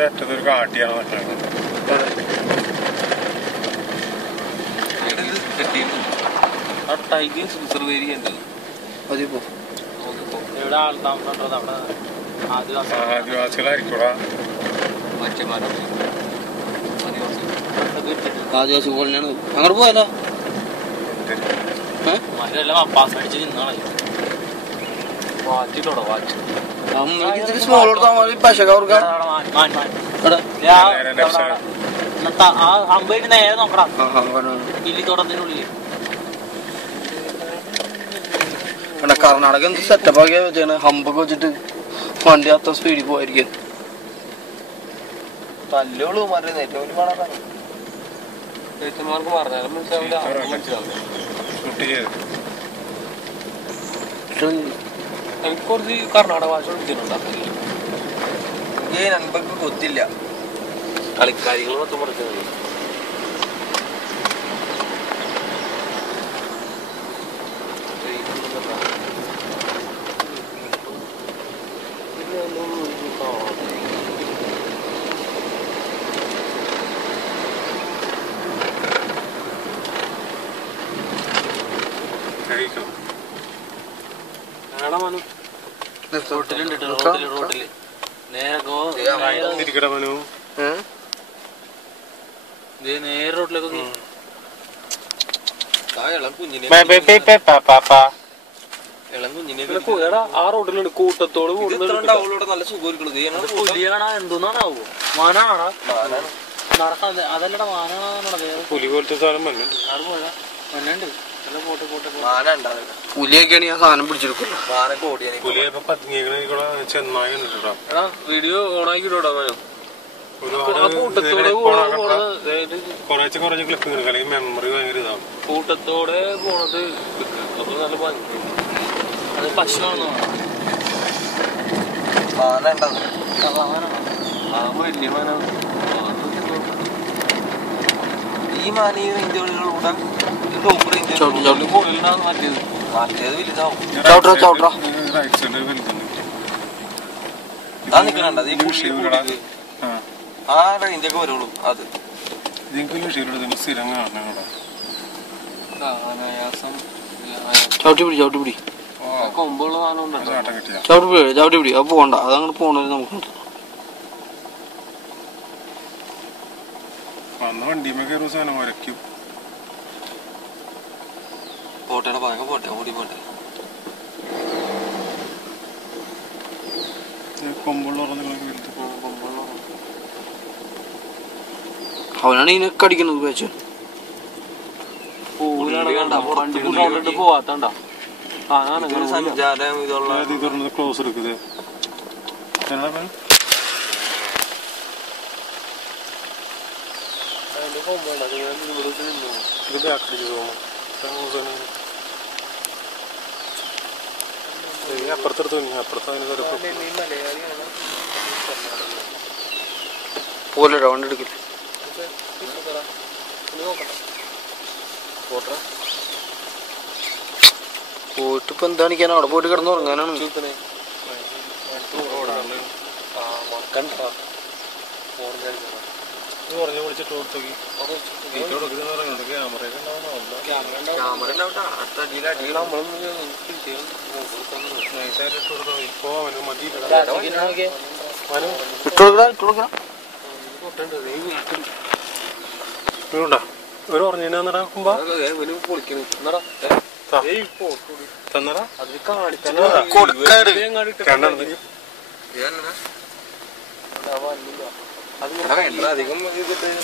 ഏറ്റതൊരു കാട്ടിയാണ് ആദിവാസികളായിരിക്കൂടാ. ആദിവാസി കോളനിയാണ്. അങ്ങോട്ട് പോയാലോ? സ്മോൾ കൊടുത്താൽ മതി. പശക കൊടുക്കാം. നേരെ നോക്കടാ ഇല്ലിത്തോട്ടത്തിനുള്ളിൽ. കർണാടക എന്ത് സെറ്റപ്പ് ആക്കിയാ വെച്ചാണ്. ഹമ്പൊക്കെ വെച്ചിട്ട് വണ്ടി അത്ര സ്പീഡിൽ പോയിരിക്കും. തല്ലുള്ളൂ മറ്റേ നെറ്റോലി പാടാതാണ്. ചേച്ചന്മാർക്ക് പറഞ്ഞാലും മനസ്സിലാവില്ല. എനിക്ക് കുറച്ച് കർണാടക ഭാഷ വിളിച്ചിട്ടുണ്ടാക്കില്ല. നൻപക്ക് കൊത്തില്ല. കളിക്കാരികൾ മൊത്തം പറഞ്ഞത് റോട്ടില് നേരെ റോട്ടിലേക്ക് ആ റോഡിലുണ്ട് കൂട്ടത്തോട് നല്ല സുഖം. എന്തോന്നാണാവോ? മാനാണാ നടക്കാൻ? അതല്ലടാ മാനാണാ. പുലി പോലത്തെ സാധനം മണ്ണുണ്ട്. പുലിയൊക്കെയാണ് ഞാൻ സാധനം പിടിച്ചെടുക്കുള്ളൂ. ചെന്നായിടാ വീഡിയോ ഓണാക്കിട്ടോടാ മനു. കുറച്ച് ക്ലിപ്പ് അല്ലെങ്കിൽ മെമ്മറി ഭയങ്കര ഇതാവും. കൂട്ടത്തോടെ പോണത് അപ്പൊ നല്ല ഭംഗി. അത് പശുവാണെന്നോ? വലിയ മാനാണ്. ഈ മാനീ റേഞ്ചുകളിലൂടെ മറ്റേത് വലുതാവും. ആ റേഞ്ചൊക്കെ വരുള്ളൂ. അത് ചവിട്ടിപ്പിടി കൊമ്പുള്ള സാധനം ഉണ്ടോ? ചവിട്ടിപ്പിടി. അത് പോകണ്ട. അതങ്ങോട്ട് പോകണത് നമുക്ക് വണ്ടിമേ കയറുന്ന സാധനം വരയ്ക്കും. പോട്ടെ പഴക്കം പോട്ടെ ഓടി പോട്ടെ. അവനാണ് ഇതിനൊക്കെ അടിക്കുന്നത്. വെച്ച് പോവാത്തണ്ട ക്ലോസ് എടുക്കുന്നത്. അപ്പുറത്തെടുത്ത് പോലെ റൗണ്ട് എടുക്കില്ല. പോയിട്ട് ഇപ്പൊ എന്താ കാണിക്കാനോ? അവിടെ പോയിട്ട് കിടന്ന് ഉറങ്ങാനാണ്. ഒരു ഉറങ്ങിനാകുമ്പോ തന്നടാ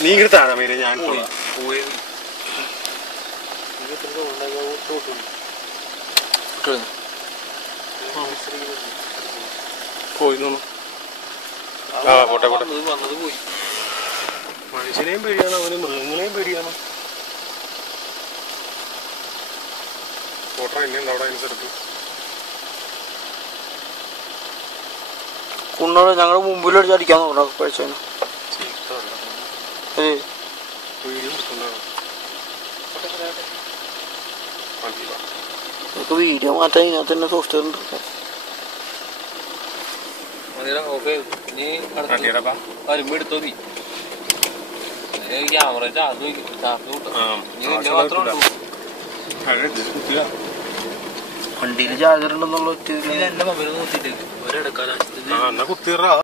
നീ താഴെ മേലെ ഞാൻ പോയി പോട്ടെ പോട്ടെ. മനുഷ്യനെയും പേടിയാണ്, അവന് മൃഗങ്ങളെയും പേടിയാണ്. ഫോട്ടോ ഇനിയുണ്ട് അവിടെ അനുസരിച്ച്. കുണ്ണോട് ഞങ്ങളുടെ മുമ്പിലടിച്ച് അടിക്കാൻ നോക്കണം. പഴിച്ചു വീഡിയോ മാറ്റാൻ ഇതിനകത്ത് തന്നെ സോഫ്റ്റ്വെയർ ഉണ്ട്. ഓക്കെ നീ വരുമ്പോ എടുത്തോ നീ ക്യാമറ ചാർജ് ചാർജ് കിട്ടും മാത്രം വണ്ടിയിൽ ചാർജർ ഉണ്ടെന്നുള്ള ഒറ്റ എന്റെ മൊബൈൽ നോക്കിട്ട് ഒരെടുക്കാൻ കുത്തിറ